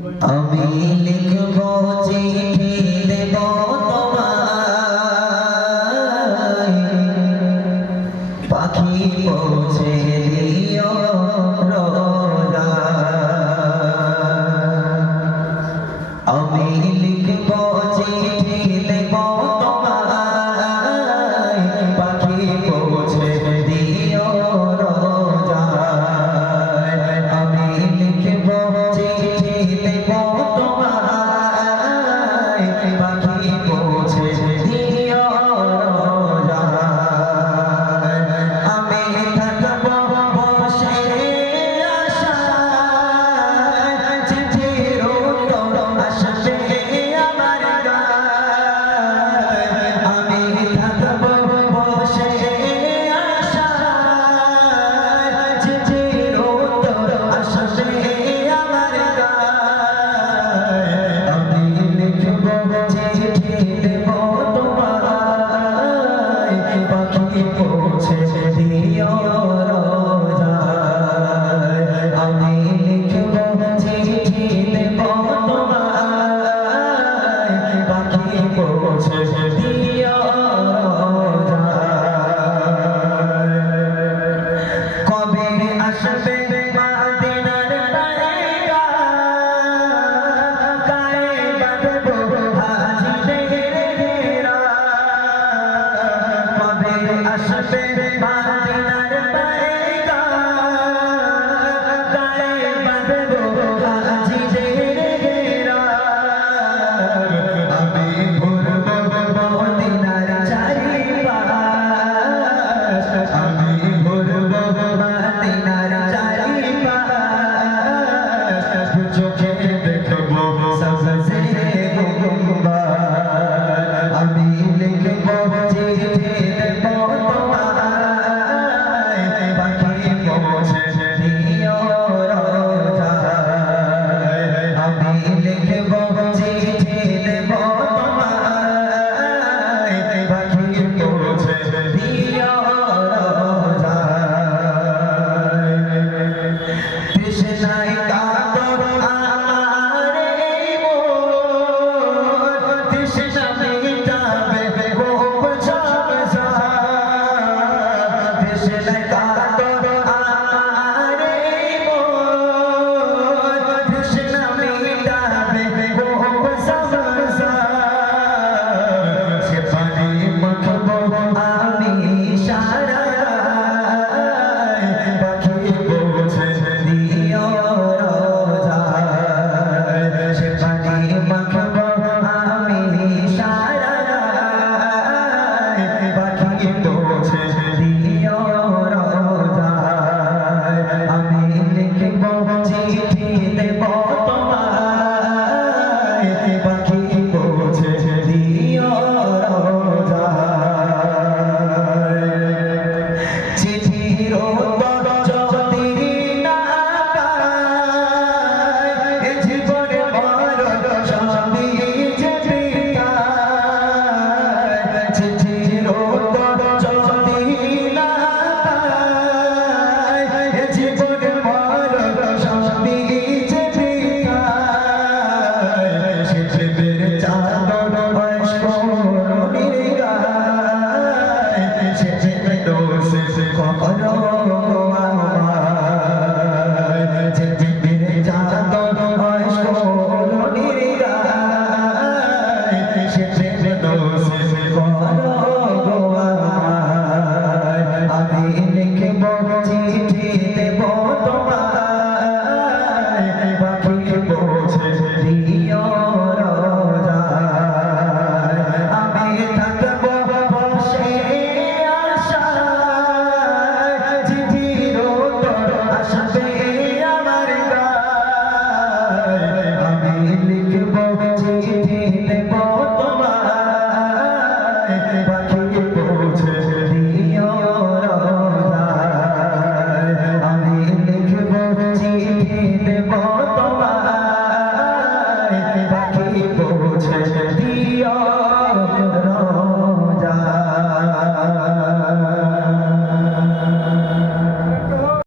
আমি লিখব চিঠি দেব তোমায়, পাখি পৌঁছে দিও রোজায়। আমি লিখব চিঠি দেব তোমায়, পাখি পৌঁছে দিও রোজায়। আমি লিখব চিঠি দেব তোমায়, পাখি পৌঁছে দিও রোজায়। আমি থাকব বসে আশায়, চিঠির উত্তর আসবে আমার গায়ে। আমি থাকব বসে আশায়, চিঠির উত্তর আসবে আমার গায়ে। আমি লিখব চিঠি দেব তোমায়, পাখি পৌঁছে দিও রোজায়। আমি লিখব চিঠি দেব তোমায়, পাখি পৌঁছে দিও রোজায়। কবে আসবে মদিনার তারেকা, গায়ে বাঁধব হাজিদের ঘেরা। কবে আসবে মদিনার তারেকা, গায়ে বাঁধব হাজিদের ঘেরা। আমি ঘুরব মদিনার চারিপাশ, আমি ঘুরব মদিনার চারিপাশ। চোখে দেখব সবজে গুম্বাদ। আমি লিখব চিঠি দেব তোমায়, পাখি পৌঁছে দিও রোজায়। আমি লিখব চিঠি দেব তোমায়, পাখি পৌঁছে দিও রোজায়। তৃষ্ণায় কাতর আমার এই মন, তৃষ্ণা মিটাবে খুব ঝমঝম। তৃষ্ণায় কাতর আমার এই মন, তৃষ্ণা মিটাবে খুব ঝমঝম। সে পানি মাখব আমি সারায়, পাখি পৌঁছে দিও রোজায়। সে পানি মাখব আমি সারায়, পাখি পৌঁছে দিও রোজায়। আমি লিখব চিঠি দেব তোমায়, পাখি পৌঁছে দিও রোজায়। চিঠির উত্তর যদি না পাই, এ জীবনে মরণ সবই যে বৃথায়। চিঠির উত্তর যদি না পাই, এ জীবনে মরণ সবই যে বৃথায়। সে প্রেমের চাদর বয়স্ক নদীর গায়ে, সে প্রেমে দোষে কখনো আমায়। যে প্রেমের চাদর বয়স্ক নদীর গায়ে, সে